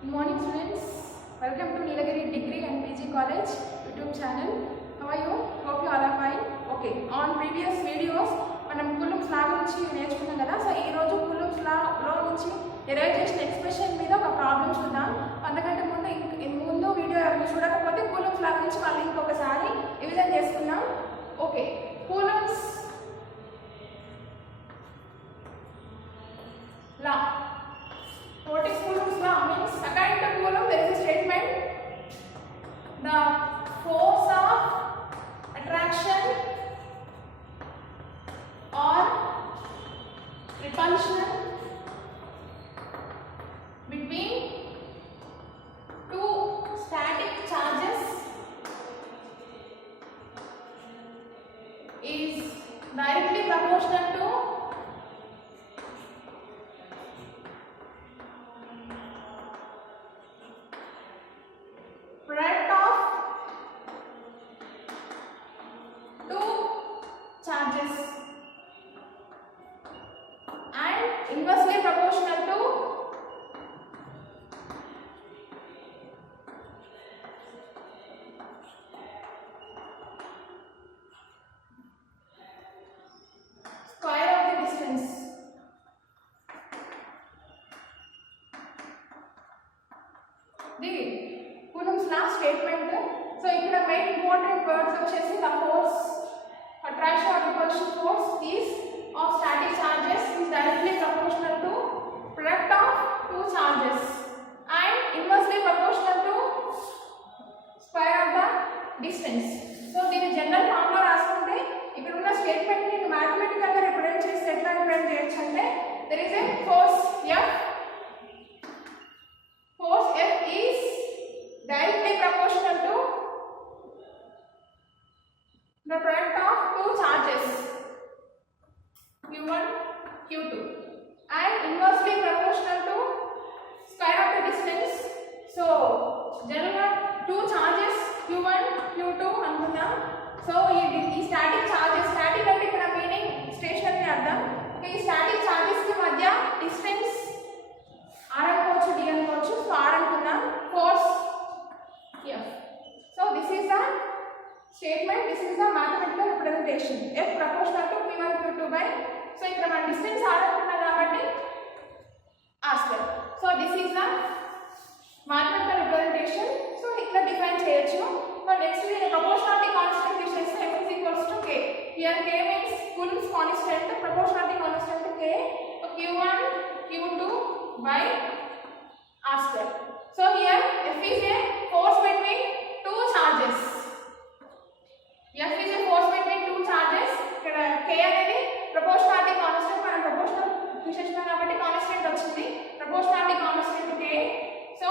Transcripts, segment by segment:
Good morning students. Welcome to Nilagiri Degree and PG College YouTube channel. How are you? Hope you all are fine. Okay. On previous videos మనం కూలంబ్స్ లా గురించి నేర్చుకున్నాం కదా. సో ఈ రోజు కూలంబ్స్ లా నుంచి డెరైవ్ చేసిన ఎక్స్ప్రెషన్ మీద ఒక ప్రాబ్లం చూద్దాం. అంతకంటే ముందు వీడియో ఎవరైనా చూడకపోతే కూలంబ్స్ లా గురించి మళ్ళీ ఇంకొకసారి రివిజన్ చేసుకుందాం. Okay. Coulombs law. What is Coulomb's law? Means according to Coulomb there is a statement: the force of attraction or repulsion between two static charges is directly proportional to product of two charges and inversely proportional to square of the distance. The Coulomb's law statement. So ikkada main important words vachesi the force, attraction or repulsion force is of static charges is directly proportional to product of two charges and inversely proportional to square of the distance. So దీని general formula రాసుకుంటే ఇక్కడ ఉన్న స్టేట్మెంట్ ని మ్యాథమెటికల్ గా రిప్రజెంట్ చేస్తే ఎట్లా రిప్రజెంట్ చేయొచ్చు అంటే there is a force F. Force F is directly proportional to the product of two charges Q1, Q2 and inversely proportional to square of the distance. So generally two charges Q1, Q2 అనుకుందాం. సో ఈ static charges, static అంటే ఇక్కడ meaning stationery అర్థం. ఓకే, ఈ static charges కి మధ్య distance r అనుకోవచ్చు, d అనుకోవచ్చు. సో r అనుకుందాం, force F. So this is the statement, this is the mathematical representation. F proportional to Q1 Q2 by, so ఇక్కడ మన డిస్టెన్స్ r అనుకున్నాం కాబట్టి r square. So this is the mathematical representation. So ఇట్లా డిఫైన్ చేయొచ్చు. So next దీని proportionality constant తీసేస్తే F is equals to K. Here K means Coulomb's constant, proportionality constant K. So Q1 Q2 by r square. So here F is a force between two charges. F is a force between two charges. ఇక్కడ K అనేది proportionality constant, మనం proportional తీసేసాం కాబట్టి కాన్స్టెంట్ వచ్చింది. proportionality constant K. So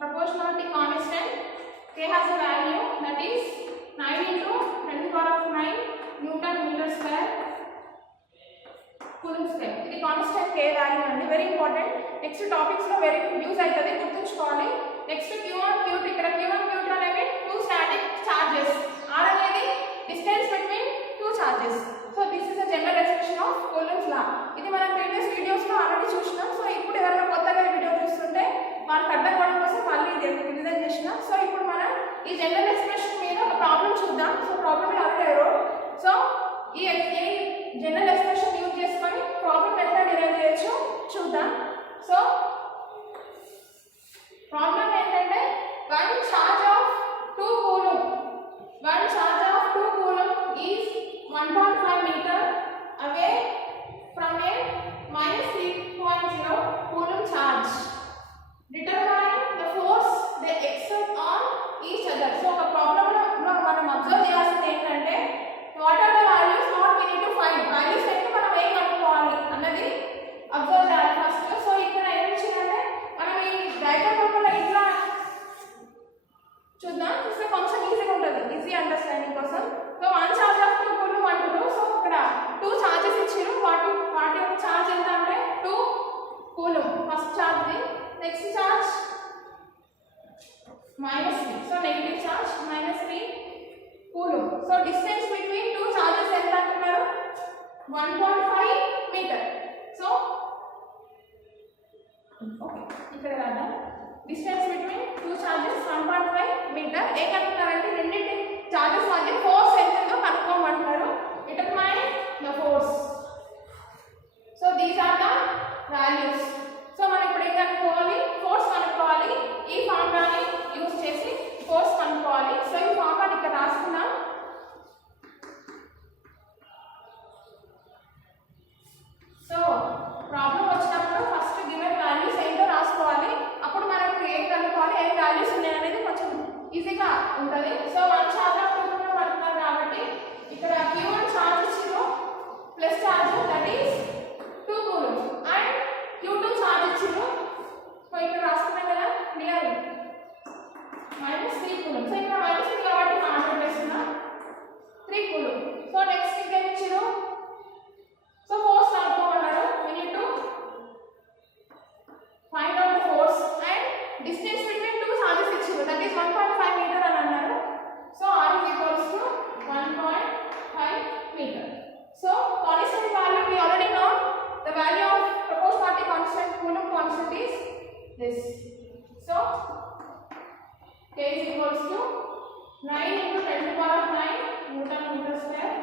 proportionality constant K has a value that is 9 into 10 to the power of 9 Newton meter square Coulomb square. ఇది constant K value అండి, very important. Next topics లో very use అవుతుంది, గుర్తుంచుకోవాలి. Next Q1 Q2, ఇక్కడ Q1 Q2 అనేవి two static charges, r అనేది distance between two charges. So this is a general expression of Coulomb's law. ఇది మనం previous videos లో ఆల్రెడీ చూసినాం. సో ఇప్పుడు ఎవరైనా కొత్తగా వీడియో చూస్తుంటే వాళ్ళకి అర్థం కావడం కోసం మళ్ళీ ఇది రివిజన్ చేసినాం. సో ఇప్పుడు మనం ఈ జనరల్ ఎక్స్ప్రెషన్ మీద ఒక ప్రాబ్లం చూద్దాం. So problem already I wrote. So ఈ జనరల్ ఎక్స్ప్రెషన్ యూజ్ చేసుకొని ప్రాబ్లం ఎట్లా డిరైవ్ చేయొచ్చు చూద్దాం. సో ప్రాబ్లం ఏంటంటే one charge of 2 coulomb, one charge of 2 coulomb is 1.5 metre away from a -3.0 coulomb charge. Determine the force they exert on each other. So ఒక problem లో మనం observe చేయాల్సింది ఏంటంటే what are the values not we need to find. Values అయితే మనం ఏం కనుక్కోవాలి అన్నది అబ్జర్వ్ చేయాలి ఫస్ట్. సో ఇక్కడ ఏం చేయాలంటే మనం ఈ డయాగ్రామ్ లోపల ఇట్లా చూద్దాం, చూస్తే కొంచెం ఈజీగా ఉంటుంది, ఈజీ అండర్స్టాండింగ్ కోసం. సో వన్ ఛార్జ్ ఆఫ్ 2 కూలంబ్ అంటారు. సో ఇక్కడ టూ ఛార్జెస్ ఇచ్చారు, వాటి యొక్క ఛార్జ్ ఎంత అంటే 2 coulomb first charge. Next charge -3, so negative charge -3 coulomb. So distance between two charges ఎంత అంటున్నారు 1.5 meter. So okay, ఇక్కడ రాద్దాం. Distance between two charges 1.5 meter. ఏ కనుక్కున్నారంటే రెండింటి చార్జెస్ మధ్య ఫోర్స్ ఎంత ఉందో కనుక్కోమంటున్నారు. Determine the force. So these are the values. So మనం ఇప్పుడు ఏం కనుక్కోవాలి, ఫోర్స్ కనుక్కోవాలి. ఈ ఫార్ములాని యూజ్ చేసి ఫోర్స్ కనుక్కోవాలి. సో ఈ ఫార్ములాని ఇక్కడ రాసుకున్నాం. సో ప్రాబ్లం వచ్చినప్పుడు ఫస్ట్ గివెన్ వాల్యూస్ ఏంటో రాసుకోవాలి. అప్పుడు మనకు ఏం కనుక్కోవాలి, ఏ వాల్యూస్ ఉన్నాయి అనేది కొంచెం ఈజీగా ఉంటుంది. సో 1 చార్జ్ ఆఫ్ 2 కూడా పడుతున్నారు కాబట్టి ఇక్కడ Q1 చార్జ్ ఇచ్చిందో plus charge that is 2 coulomb and Q2 charge ఇచ్చిందో సో ఇక్కడ రాసుకున్నాం కదా క్లియర్ -3 కూలుమ్. సో ఇక్కడ -3 కాబట్టి కాన్సెప్ట్ చేస్తున్నా 3 కూలుమ్. సో నెక్స్ట్ ఇంకేం ఇచ్చిందో సో ఫోర్స్ కనుక్కోమన్నారు. we need to find out the force and distance between two charges ఇచ్చింది that is 1.5 meter అని అన్నారు. So r is equals to 1.5 meter. So constant value we already know the value of proportionality constant Coulomb constant is this. So k is equals to 9 into 10 to the power of 9 Newton meter square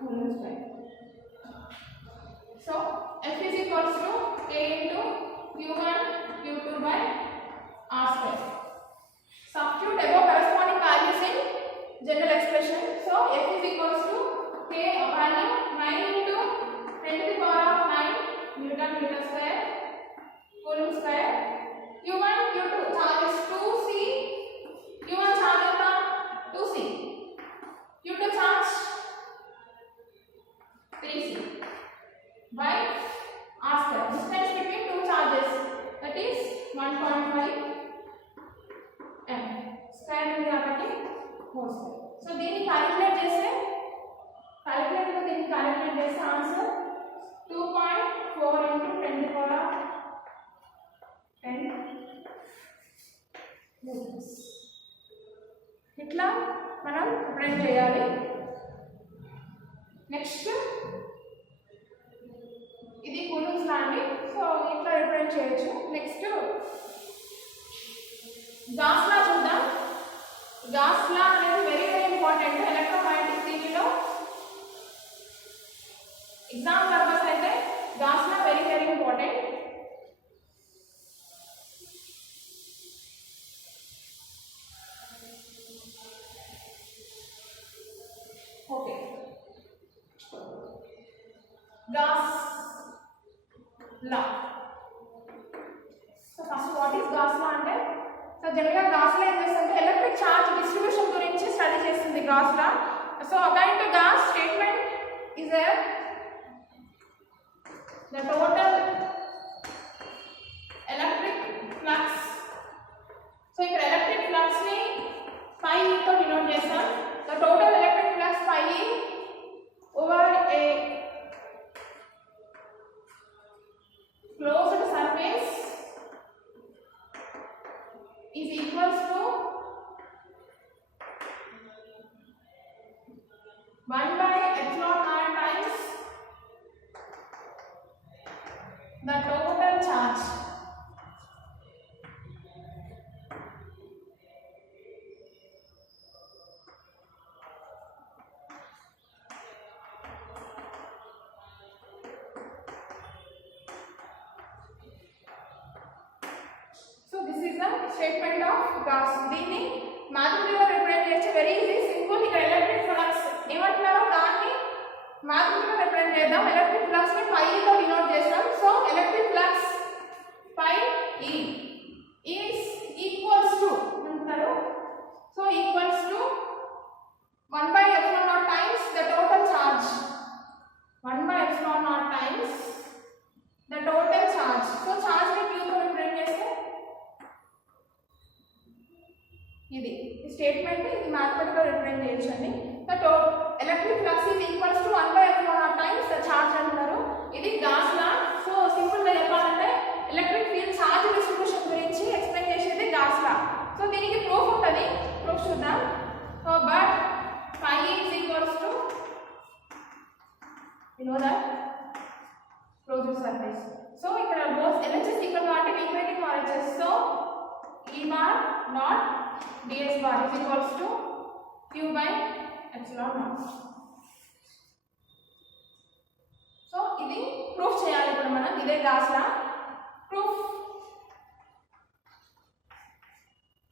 Coulomb square. So F is equals to K into Q1 Q2 by R square. Substitute above corresponding values in general expression. So F is equals to K value 9 into 10 to the power of 9 Newton meter square Coulomb square. Q1 Q2 charges 2C. Q1 charge is 2C. Q2 charge 3C. by r square. Distance between two charges that is 1.5 m square ఉంది కాబట్టి whole square. So దీన్ని క్యాలిక్యులేట్ చేస్తే ఆన్సర్ 2.4 into 10 to the power of 10 newtons. ఇట్లా మనం రిప్రజెంట్ చేయాలి. నెక్స్ట్ ఇది కూలుమ్స్ లా అండి. సో ఇట్లా రిప్రజెంట్ చేయొచ్చు. నెక్స్ట్ గాస్ లా చూద్దాం. గాస్ లా అనేది వెరీ ఇంపార్టెంట్ ఎలక్ట్రోమాగ్నెటిక్ థియరీలో. ఎగ్జామ్ పర్పస్ అయితే Gauss law very important. Okay, Gauss law. So first what is Gauss law అంటే సో జనరల్గా Gauss law ఏం చేస్తుంటే ఎలక్ట్రిక్ చార్జ్ డిస్ట్రిబ్యూషన్ గురించి స్టడీ చేస్తుంది Gauss law. So according to Gauss statement is a the total electric flux. So ఇక్కడ electric flux ని phi తో denote చేస్తాం. the total electric flux phi over a closed surface is equals to 1 by epsilon naught times the total charge. Statement of Gauss. దీన్ని mathematical represent చేస్తే very easy simple. ఇక్కడ electric flux ఏమంటున్నారో దాన్ని mathematical represent చేద్దాం. Electric flux ని phi తో denote చేస్తాం. So electric flux phi E is equals to అంటారు. So equals to 1 by epsilon naught times the total charge. 1 by epsilon naught times the total charge. So charge ని Q తో రిప్రజెంట్ చేస్తే ఇది స్టేట్మెంట్. ఇది mathematical represent చేయొచ్చండి. Electric flux is equals to 1 by epsilon naught times the charge అంటారు. ఇది గాస్ లా. So simple గా చెప్పాలంటే ఎలక్ట్రిక్ ఫీల్డ్ చార్జ్ డిస్ట్రిబ్యూషన్ గురించి ఎక్స్ప్లెయిన్ చేసేది గాస్ లా. సో దీనికి ప్రూఫ్ ఉంటుంది. ప్రూఫ్ చూద్దాం. But phi is equals to you know that closed circuit LHS equal to అంటే equating RHS. So E bar dot ds bar is equals to q by epsilon naught. So ఇది ప్రూఫ్ చేయాలి ఇప్పుడు మనం ఇదే క్లాస్ లా proof.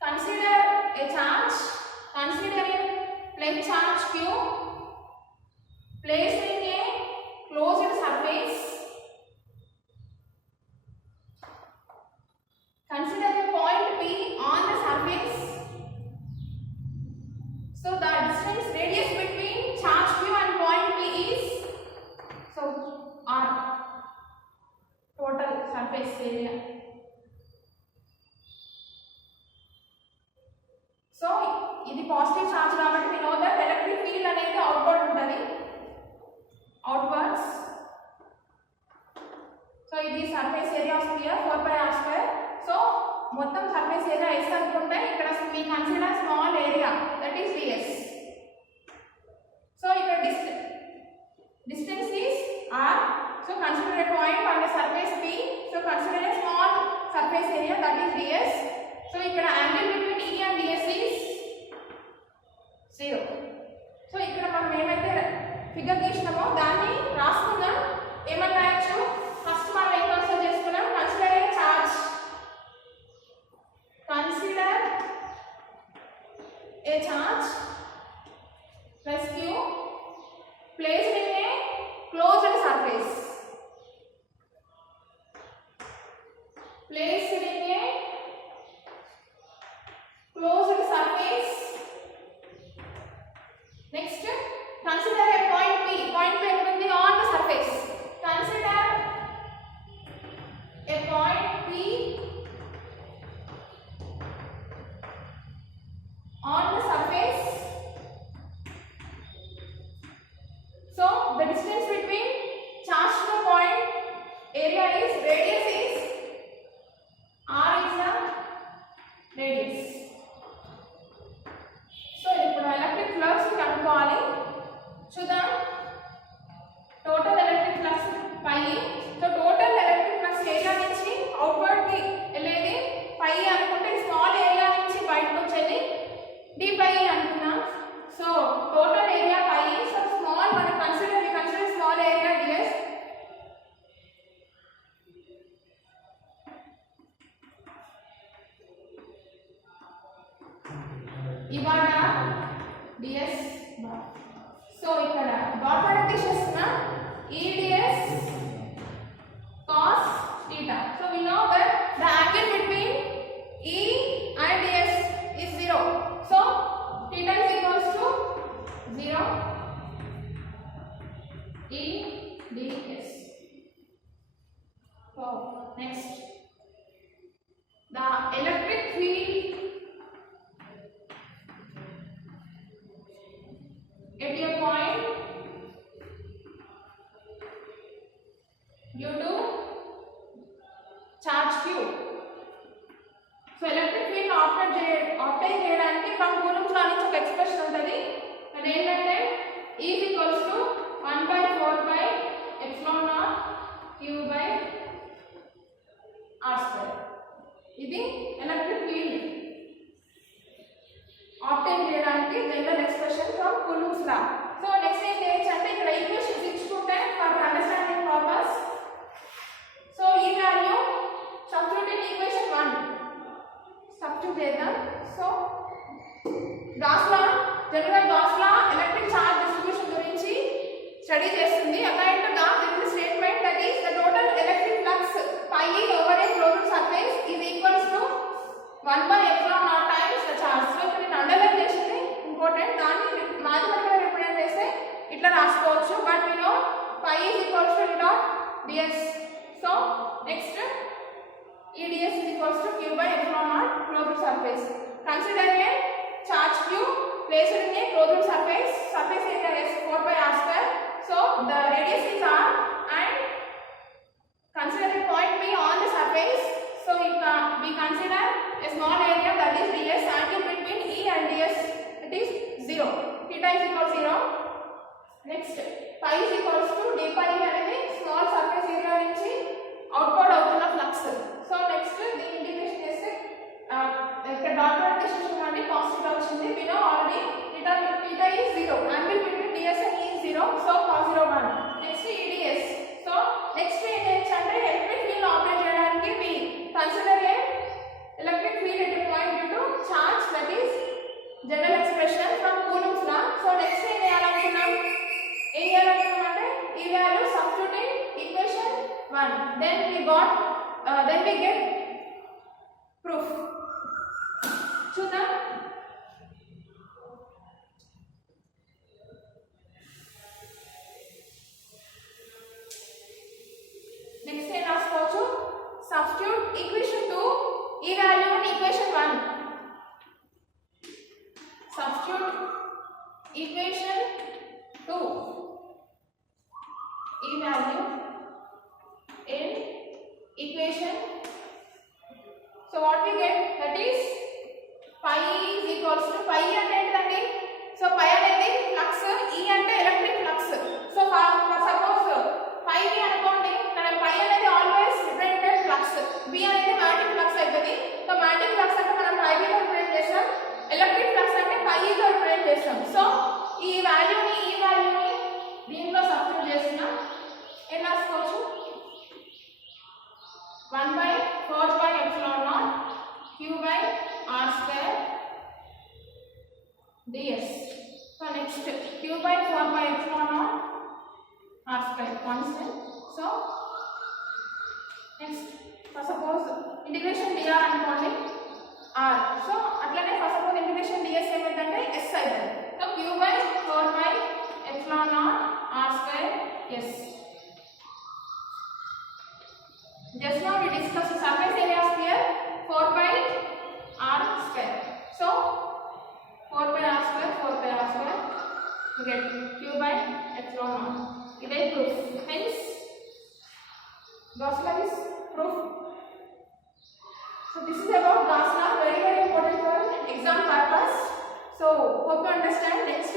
Consider a charge, consider a plain charge q placed in a closed surface. Consider a point P on the surface. So the distance radius between charge q and point P is so r, total surface area. So ఇది positive charge కాబట్టి we know that electric field అనేది అవుట్వర్డ్ ఉంటుంది, outwards. So ఇది surface area of sphere 4 pi r square. So మొత్తం surface area S అనుకుంటే ఇక్కడ we consider small area that is ds. So ఇక్కడ distance is r. So consider a point on the surface P. So consider a small surface area that is ds. So ఇక్కడ angle between E and ds is 0. సో ఇక్కడ మనం ఏమైతే ఫిగర్ గీసినామో దాన్ని రాసుకుందాం. ఏమని రాయొచ్చు? ఫస్ట్ మనం ఏం కన్సిడర్ చేసుకున్నాం? కన్సిడర్ ఏ charge, consider A charge plus q placed in a closed surface, placed in a closed surface. Next, consider a point P. Point P ekkada on the surface. Consider a point P on the surface. So the distance between charge to the point area is radius is r is the radius. ఇప్పుడు ఎలక్ట్రిక్ ఫ్లక్స్ కనుక్కోవాలి. చూద్దాం. Total electric flux phi. So total electric flux area నుంచి outward కి వెళ్ళేది పై అనుకుంటే small area నుంచి బయటకు వచ్చేది d పై అనుకున్నాం. So total area phi. So small మనం కన్సిడర్ స్మాల్ ఏరియా ds. ఇవాళ ds bar. సో ఇక్కడ డాట్ ప్రొడక్ట్ తీసేస్తున్నా. E ds cos theta. So we know that the angle between E and ds is 0. So theta is equals to 0 E ds. So next, the electric field at a point due to charge q. So electric field obtain చేయడానికి from Coulomb's లా నుంచి ఒక ఎక్స్ప్రెషన్ ఉంటుంది. అదేంటంటే E is equals to 1/4 pi epsilon naught q by r square. ఇది electric field obtain చేయడానికి general expression from Coulomb's law. So next ఏం చేయొచ్చు అంటే ఇక్కడ ఈక్వేషన్స్ ఇచ్చుకుంటే ఫర్ అండర్స్టాండింగ్ పర్పస్. సో ఈ value substitute in equation 1 substitute చేద్దాం. So Gauss law, general Gauss law electric charge distribution గురించి స్టడీ చేస్తుంది. According to Gauss there is a statement that is the total electric flux pi over a closed surface is equals to 1/epsilon naught times the charge. So ఇక్కడ నేను అండర్లైన్ చేసింది ఇంపార్టెంట్. దాన్ని mathematical represent చేస్తే ఇట్లా రాసుకోవచ్చు. But we know pi is equals to E dot ds. So next, E ds is equals to q by epsilon naught closed surface. Consider a charge q placed in a closed surface. Surface area is 4 pi r square. So the radius is r and consider a point P on the surface. So we consider a small area that is ds. Angle between E and ds it is 0. Theta is equals 0. Next, pi is equals to d pi అనేది small surface area నుంచి అవుట్వర్డ్ అవుతున్న flux. then we get proof. చూద్దాం. నెక్స్ట్ ఏం రాసుకోవచ్చు? Substitute equation 2 ఈ value in equation 1. Substitute equation 2 ఈ value in equation. So what we get, that is pi is equals to pi అంటే ఏంటండి? సో pi అనేది ఫ్లక్స్, e అంటే electric flux. So suppose pi ని అనుకోండి, ఇక్కడ pi అనేది ఆల్వేస్ రిప్రజెంటెడ్ ఫ్లక్స్, b అనేది మ్యాగ్నెటిక్ ఫ్లక్స్ అవుతుంది. సో మ్యాగ్నెటిక్ ఫ్లక్స్ అంటే మనం pi తో రిప్రజెంట్ చేస్తాం, ఎలక్ట్రిక్ ఫ్లక్స్ అంటే pi తో రిప్రజెంట్ చేస్తాం. సో ఈ వాల్యూని దీంట్లో సబ్స్టిట్యూట్ చేస్తున్నాం. ఏం రాసుకోవచ్చు? 1 by 4 pi epsilon naught q by r square ds. So next q by 4 pi epsilon naught r square constant. So next suppose integration dr అనుకోండి r. So అట్లనే suppose integration ds ఏమైందంటే s అవుతుంది. So q by 4 pi epsilon naught r square s. Just now we discussed surface area here 4 pi r square. So 4 pi r square, 4 pi r square, we get q by epsilon naught. It is proof. Hence, Gauss law is proof. So this is about Gauss law, very important for exam purpose. So hope you understand. Next